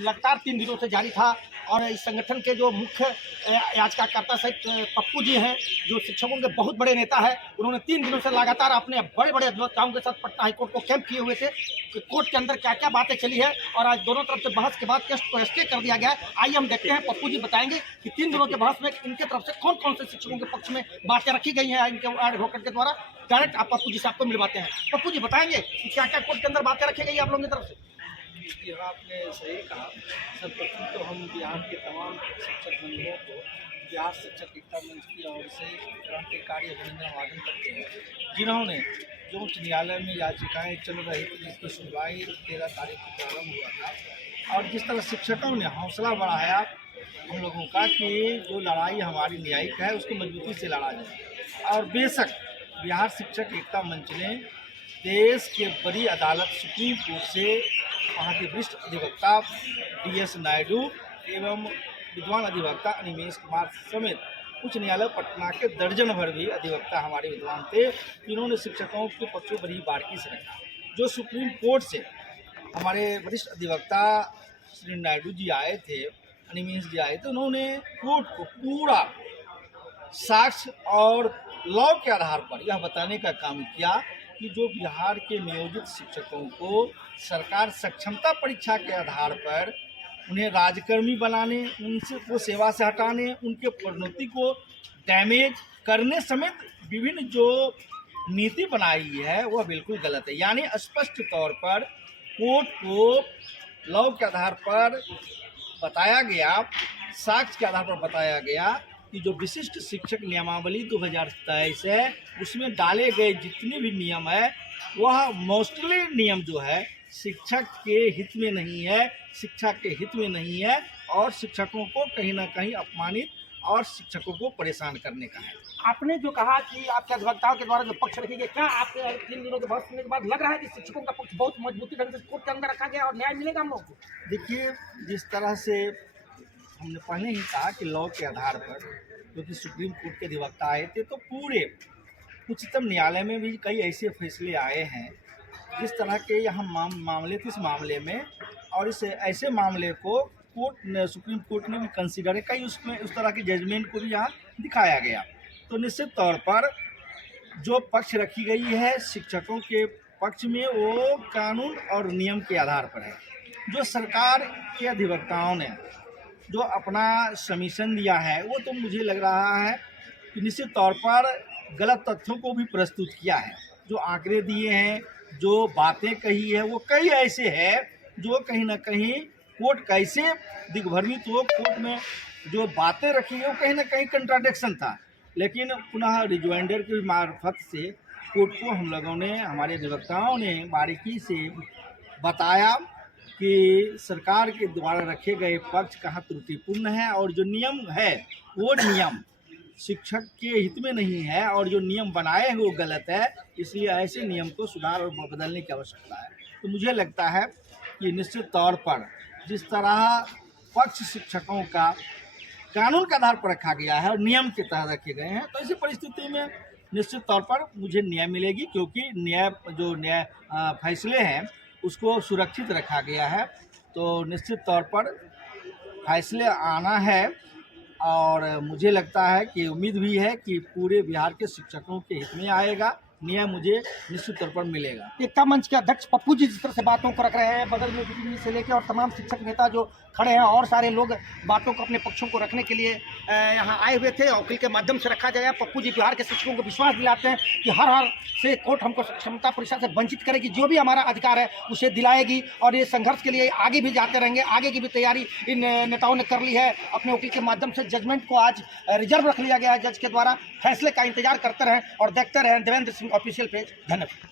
लगातार 3 दिनों से जारी था। और इस संगठन के जो मुख्य याचिकाकर्ता सहित पप्पू जी हैं, जो शिक्षकों के बहुत बड़े नेता हैं, उन्होंने 3 दिनों से लगातार अपने बड़े-बड़े अधिवक्ताओं के साथ पटना हाईकोर्ट को कैंप किए हुए थे कि कोर्ट के अंदर क्या-क्या बातें चली है। और आज दोनों तरफ से बहस के बाद केस को स्टे कर दिया गया है। आइए हम देखते हैं, पप्पू जी बताएंगे कि 3 दिनों के बहस में इनके तरफ से कौन-कौन से शिक्षकों के पक्ष में बातें रखी गई हैं इनके एडवोकेट के द्वारा। डायरेक्ट आप पप्पू जी से आपको मिलवाते हैं। पप्पू जी बताएंगे कि क्या-क्या कोर्ट के अंदर बातें रखी गई आप लोगों की तरफ से। यह आपने सही कहा। सर्वप्रथम तो हम बिहार के तमाम शिक्षक बंधुओं को बिहार शिक्षक एकता मंच की ओर से क्रांतिकारी अभिनंदन आवेदन करते हैं, जिन्होंने जो उच्च न्यायालय में याचिकाएं चल रही थी, जिसकी सुनवाई 13 तारीख को प्रारंभ हुआ था, और जिस तरह शिक्षकों ने हौसला बढ़ाया हम लोगों का कि जो लड़ाई हमारी न्यायिक है उसको मजबूती से लड़ा जाए। और बेशक बिहार शिक्षक एकता मंच ने देश के बड़ी अदालत सुप्रीम कोर्ट से वहाँ के वरिष्ठ अधिवक्ता DS नायडू एवं विद्वान अधिवक्ता अनिमेश कुमार समेत उच्च न्यायालय पटना के दर्जन भर भी अधिवक्ता हमारे विद्वान थे, जिन्होंने शिक्षकों के पक्ष को बड़ी बारीकी से रखा। जो सुप्रीम कोर्ट से हमारे वरिष्ठ अधिवक्ता श्री नायडू जी आए थे, अनिमेश जी आए थे, उन्होंने कोर्ट को पूरा साक्ष्य और लॉ के आधार पर यह बताने का काम किया कि जो बिहार के नियोजित शिक्षकों को सरकार सक्षमता परीक्षा के आधार पर उन्हें राजकर्मी बनाने, उनसे वो सेवा से हटाने, उनके प्रोन्नति को डैमेज करने समेत विभिन्न जो नीति बनाई है वह बिल्कुल गलत है। यानी स्पष्ट तौर पर कोर्ट को लॉ के आधार पर बताया गया, साक्ष्य के आधार पर बताया गया कि जो विशिष्ट शिक्षक नियमावली 2023 है उसमें डाले गए जितने भी नियम है वह मोस्टली नियम जो है शिक्षक के हित में नहीं है, शिक्षा के हित में नहीं है, और शिक्षकों को कहीं ना कहीं अपमानित और शिक्षकों को परेशान करने का है। आपने जो कहा कि आपके अधिवक्ताओं के द्वारा जो पक्ष रखे गए, क्या आपके 3 दिनों के बहस सुनने के बाद लग रहा है कि शिक्षकों का पक्ष बहुत मजबूती ढंग से कोर्ट के अंदर रखा गया और न्याय मिलेगा हम लोगों को? देखिए, जिस तरह से हमने पहले ही कहा कि लॉ के आधार पर क्योंकि सुप्रीम कोर्ट के अधिवक्ता आए थे, तो पूरे उच्चतम न्यायालय में भी कई ऐसे फैसले आए हैं जिस तरह के यहाँ मामले थे। इस मामले में और इस ऐसे मामले को सुप्रीम कोर्ट ने भी कंसीडर है, कई उसमें उस तरह के जजमेंट को भी यहाँ दिखाया गया। तो निश्चित तौर पर जो पक्ष रखी गई है शिक्षकों के पक्ष में वो कानून और नियम के आधार पर है। जो सरकार के अधिवक्ताओं ने जो अपना सबमिशन दिया है वो तो मुझे लग रहा है कि निश्चित तौर पर गलत तथ्यों को भी प्रस्तुत किया है। जो आंकड़े दिए हैं, जो बातें कही है, वो कई ऐसे हैं जो कहीं ना कहीं कोर्ट कैसे दिग्भ्रमित हो, कोर्ट में जो बातें रखी है वो कहीं ना कहीं कंट्राडिक्शन था। लेकिन पुनः रिजॉइंडर के मार्फत से कोर्ट को हम लोगों ने, हमारे अधिवक्ताओं ने बारीकी से बताया कि सरकार के द्वारा रखे गए पक्ष कहाँ त्रुटिपूर्ण है और जो नियम है वो नियम शिक्षक के हित में नहीं है और जो नियम बनाए हैं वो गलत है। इसलिए ऐसे नियम को सुधार और बदलने की आवश्यकता है। तो मुझे लगता है कि निश्चित तौर पर जिस तरह पक्ष शिक्षकों का कानून के आधार पर रखा गया है और नियम के तहत रखे गए हैं, तो ऐसी परिस्थिति में निश्चित तौर पर मुझे न्याय मिलेगी, क्योंकि न्याय फैसले हैं उसको सुरक्षित रखा गया है। तो निश्चित तौर पर फैसले आना है और मुझे लगता है कि उम्मीद भी है कि पूरे बिहार के शिक्षकों के हित में आएगा, न्याय मुझे निश्चित तौर पर मिलेगा। एकता मंच के अध्यक्ष पप्पू जी जिस तरह से बातों को रख रहे हैं, बगल में बीजेपी से लेकर और तमाम शिक्षक नेता जो खड़े हैं और सारे लोग बातों को, अपने पक्षों को रखने के लिए यहाँ आए हुए थे। वकील के माध्यम से रखा जाएगा। पप्पू जी बिहार के शिक्षकों को विश्वास दिलाते हैं कि हर हाल से कोर्ट हमको क्षमता परीक्षा से वंचित करेगी, जो भी हमारा अधिकार है उसे दिलाएगी और ये संघर्ष के लिए आगे भी जाते रहेंगे। आगे की भी तैयारी इन नेताओं ने कर ली है। अपने वकील के माध्यम से जजमेंट को आज रिजर्व रख लिया गया है जज के द्वारा। फैसले का इंतजार करते रहें और देखते रहें देवेंद्र सिंह ऑफिशियल पेज। धन्यवाद।